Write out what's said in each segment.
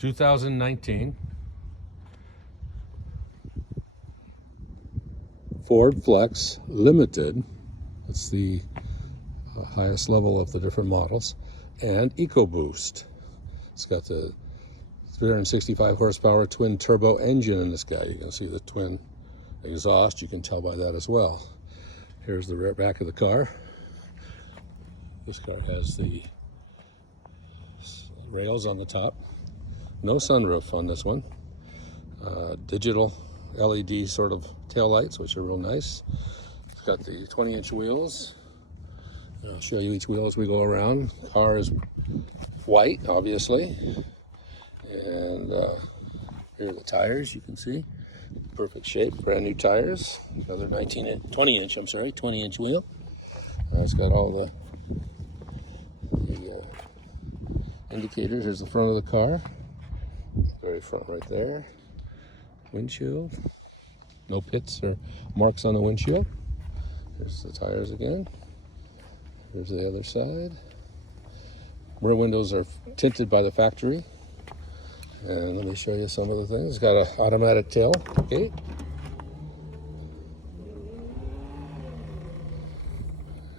2019 Ford Flex Limited. That's the highest level of the different models. And EcoBoost. It's got the 365 horsepower twin turbo engine in this guy. You can see the twin exhaust. You can tell by that as well. Here's the rear back of the car. This car has the rails on the top. No sunroof on this one. Digital LED sort of taillights, which are real nice. It's got the 20-inch wheels. I'll show you each wheel as we go around. The car is white, obviously. And here are the tires, you can see. Perfect shape, brand new tires. Another 20-inch wheel. It's got all the indicators. Here's the front of the car. Very front right there. Windshield. No pits or marks on the windshield. Here's the tires again. Here's the other side. Rear windows are tinted by the factory. And let me show you some of the things. It's got an automatic tailgate.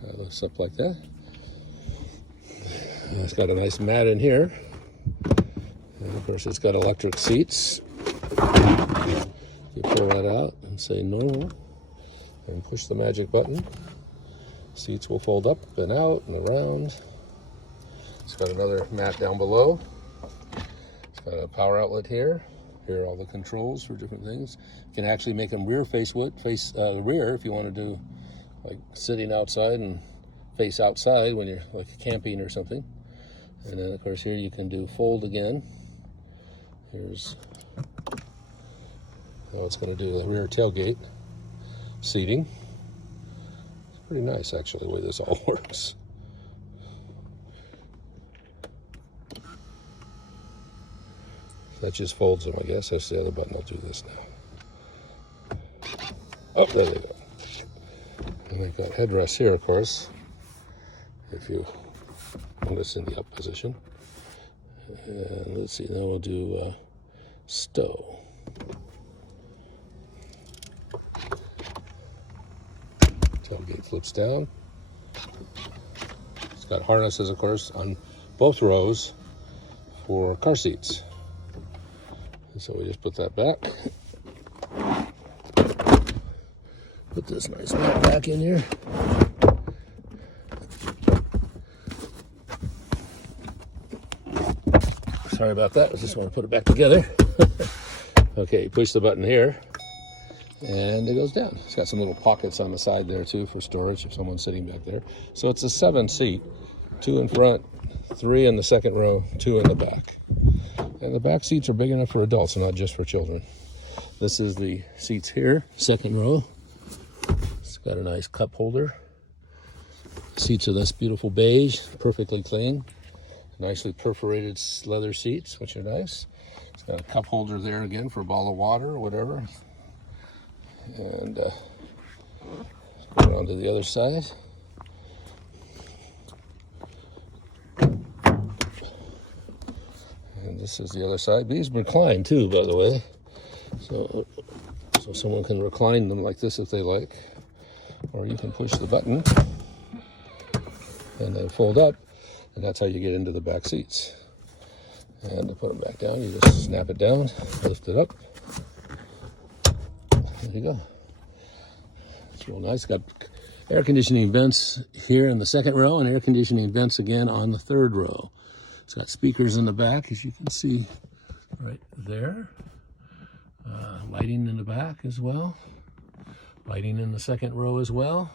That looks up like that. It's got a nice mat in here. And of course, it's got electric seats. You pull that out and say normal, and push the magic button. Seats will fold up and out and around. It's got another mat down below. It's got a power outlet here. Here are all the controls for different things. You can actually make them rear rear if you want to do like sitting outside and face outside when you're like camping or something. And then of course here you can do fold again. Here's how it's going to do the rear tailgate seating. It's pretty nice actually the way this all works. That just folds them, I guess. That's the other button. I'll do this now. Oh, there they go. And they've got headrests here, of course, if you want this in the up position. And let's see, now we'll do stow. Tailgate flips down. It's got harnesses, of course, on both rows for car seats. And so we just put that back. Put this nice mat back in here. Sorry about that. I just want to put it back together. Okay, push the button here, and it goes down. It's got some little pockets on the side there too for storage if someone's sitting back there. So it's a 7-seat, 2 in front, 3 in the second row, 2 in the back. And the back seats are big enough for adults, not just for children. This is the seats here, second row. It's got a nice cup holder. Seats are this beautiful beige, perfectly clean. Nicely perforated leather seats, which are nice. It's got a cup holder there again for a bottle of water or whatever. And go on to the other side. And this is the other side. These recline too, by the way. So someone can recline them like this if they like. Or you can push the button and then fold up. And that's how you get into the back seats. And to put them back down, you just snap it down, lift it up. There you go. It's real nice. Got air conditioning vents here in the second row and air conditioning vents again on the third row. It's got speakers in the back, as you can see right there. Lighting in the back as well. Lighting in the second row as well.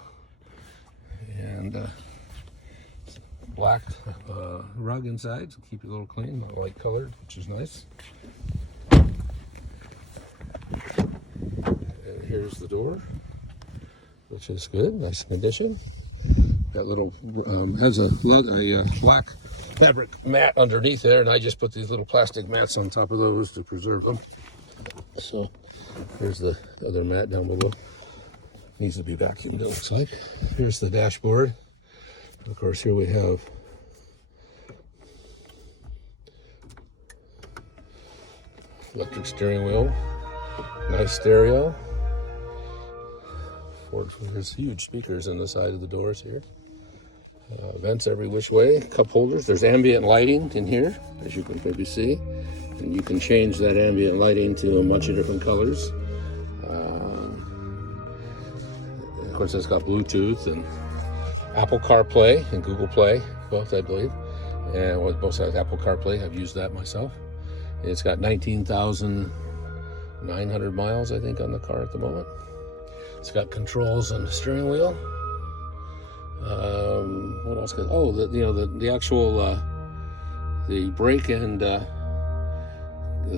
And black rug inside to keep it a little clean, not light colored, which is nice. And here's the door, which is good, nice condition. That little has a black fabric mat underneath there, and I just put these little plastic mats on top of those to preserve them. So here's the other mat down below. Needs to be vacuumed, it looks like. Here's the dashboard. Of course, here we have electric steering wheel, nice stereo. There's huge speakers in the side of the doors here. Vents every which way, cup holders. There's ambient lighting in here, as you can maybe see. And you can change that ambient lighting to a bunch of different colors. Of course, it's got Bluetooth and Apple CarPlay and Google Play, both I believe. And both has Apple CarPlay. I've used that myself. It's got 19,900 miles, I think, on the car at the moment. It's got controls on the steering wheel. What else? Oh, the actual the brake and the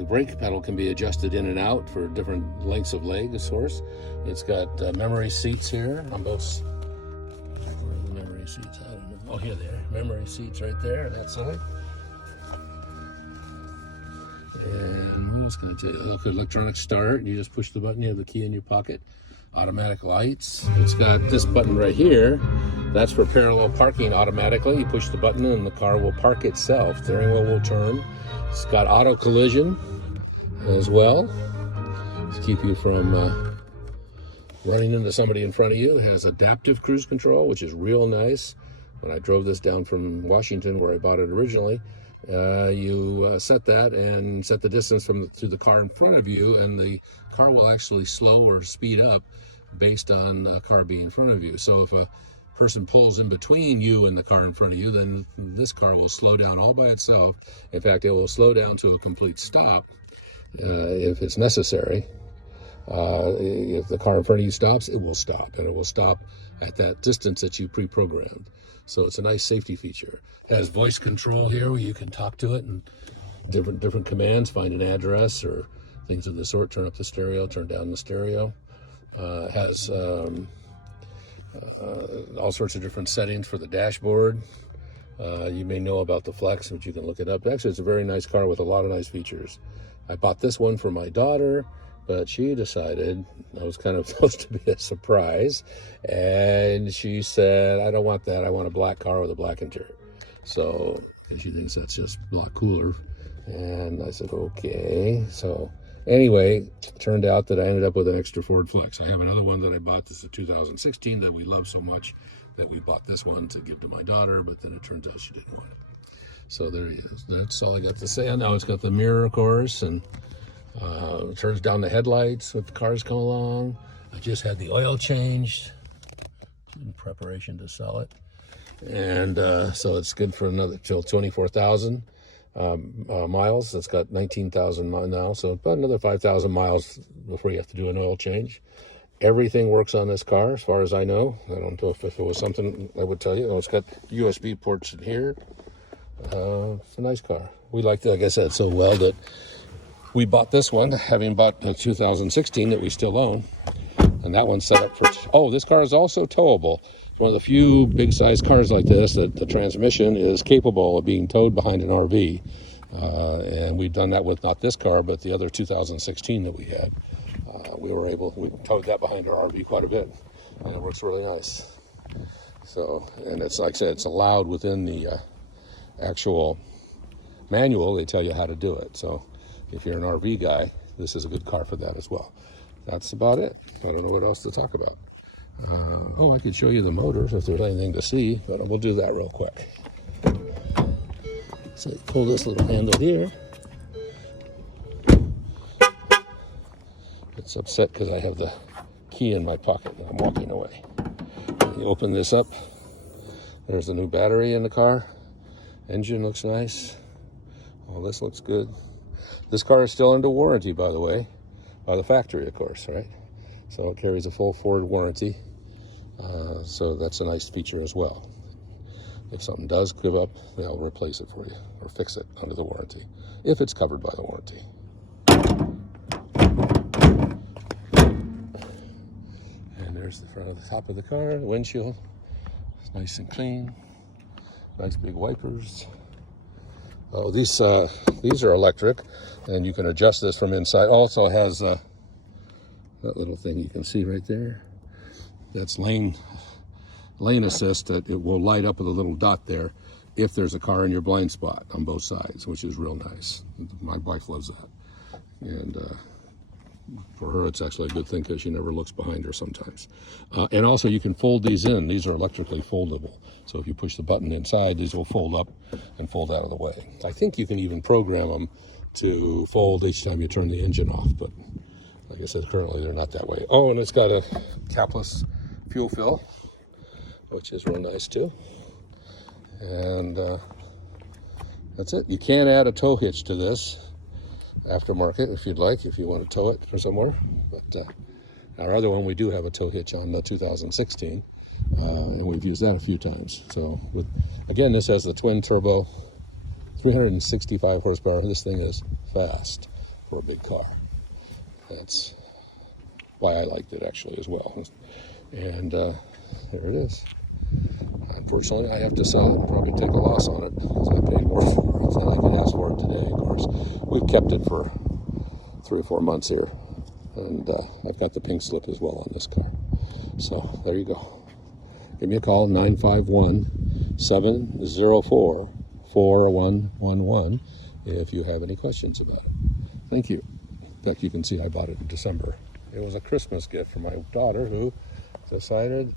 brake pedal can be adjusted in and out for different lengths of leg, of course. It's got memory seats here on both. Where are the memory seats? I don't know. Oh, here they are. Memory seats right there on that side. And what else can I tell you? Look, electronic start. You just push the button. You have the key in your pocket. Automatic lights. It's got this button right here. That's for parallel parking automatically. You push the button and the car will park itself. Steering wheel will turn. It's got auto collision as well to keep you from running into somebody in front of you. It has adaptive cruise control, which is real nice. When I drove this down from Washington, where I bought it originally, you set that and set the distance to the car in front of you, and the car will actually slow or speed up based on a car being in front of you. So if a person pulls in between you and the car in front of you, then this car will slow down all by itself. In fact, it will slow down to a complete stop if it's necessary. If the car in front of you stops, it will stop, and it will stop at that distance that you pre-programmed. So it's a nice safety feature. It has voice control here where you can talk to it and different commands, find an address or things of the sort, turn up the stereo, turn down the stereo. It has all sorts of different settings for the dashboard. You may know about the Flex, but you can look it up. Actually, it's a very nice car with a lot of nice features. I bought this one for my daughter, but she decided, I was kind of supposed to be a surprise, and she said, I don't want that. I want a black car with a black interior. So, and she thinks that's just a lot cooler. And I said, okay. So anyway, it turned out that I ended up with an extra Ford Flex. I have another one that I bought. This is a 2016 that we love so much that we bought this one to give to my daughter, but then it turns out she didn't want it. So there he is. That's all I got to say. Now it's got the mirror, of course, and turns down the headlights if the cars come along. I just had the oil changed in preparation to sell it. And so it's good for another till 24,000 miles. It's got 19,000 now, so about another 5,000 miles before you have to do an oil change. Everything works on this car, as far as I know. I don't know if it was something I would tell you. Oh, it's got USB ports in here. It's a nice car. We liked it, like I said, so well that we bought this one, having bought the 2016 that we still own. And that one's set up for, oh, this car is also towable. It's one of the few big size cars like this that the transmission is capable of being towed behind an RV. And we've done that with not this car, but the other 2016 that we had. We towed that behind our RV quite a bit, and it works really nice. So, and it's like I said, it's allowed within the actual manual. They tell you how to do it. So if you're an RV guy, this is a good car for that as well. That's about it. I don't know what else to talk about. I could show you the motors if there's anything to see, but we'll do that real quick. So you pull this little handle here. It's upset because I have the key in my pocket and I'm walking away. You open this up. There's the new battery in the car. Engine looks nice. All this looks good. This car is still under warranty, by the way, by the factory, of course, right? So it carries a full Ford warranty. So that's a nice feature as well. If something does give up, they'll replace it for you or fix it under the warranty, if it's covered by the warranty. And there's the front of the top of the car, the windshield. It's nice and clean. Nice big wipers. Oh, these are electric, and you can adjust this from inside. Also has that little thing you can see right there. That's lane assist, that it will light up with a little dot there if there's a car in your blind spot on both sides, which is real nice. My wife loves that. And for her, it's actually a good thing because she never looks behind her sometimes. And also, you can fold these in. These are electrically foldable. So if you push the button inside, these will fold up and fold out of the way. I think you can even program them to fold each time you turn the engine off. But like I said, currently they're not that way. Oh, and it's got a capless fuel fill, which is real nice too. And that's it. You can add a tow hitch to this aftermarket if you'd like, if you want to tow it for somewhere. But our other one, we do have a tow hitch on the 2016, and we've used that a few times. So again, this has the twin turbo, 365 horsepower. This thing is fast for a big car. That's why I liked it actually as well. And there it is. Unfortunately, I have to sell it and probably take a loss on it because I paid more for it than I could ask for it today. Of course, we've kept it for 3 or 4 months here, and I've got the pink slip as well on this car. So there you go. Give me a call, 951-704-4111 if you have any questions about it. Thank you. In fact, you can see I bought it in December. It was a Christmas gift for my daughter who decided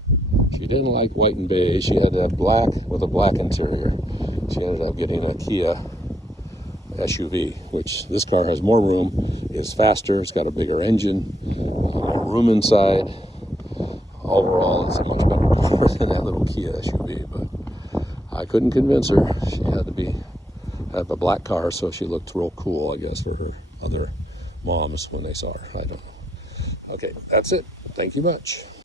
she didn't like white and beige. She had that black with a black interior. She ended up getting a Kia SUV, which this car has more room, is faster, it's got a bigger engine, more room inside. Overall, it's a much better car than that little Kia SUV, but I couldn't convince her. She had to have a black car, so she looked real cool, I guess, for her other moms when they saw her. I don't know. Okay, that's it. Thank you much.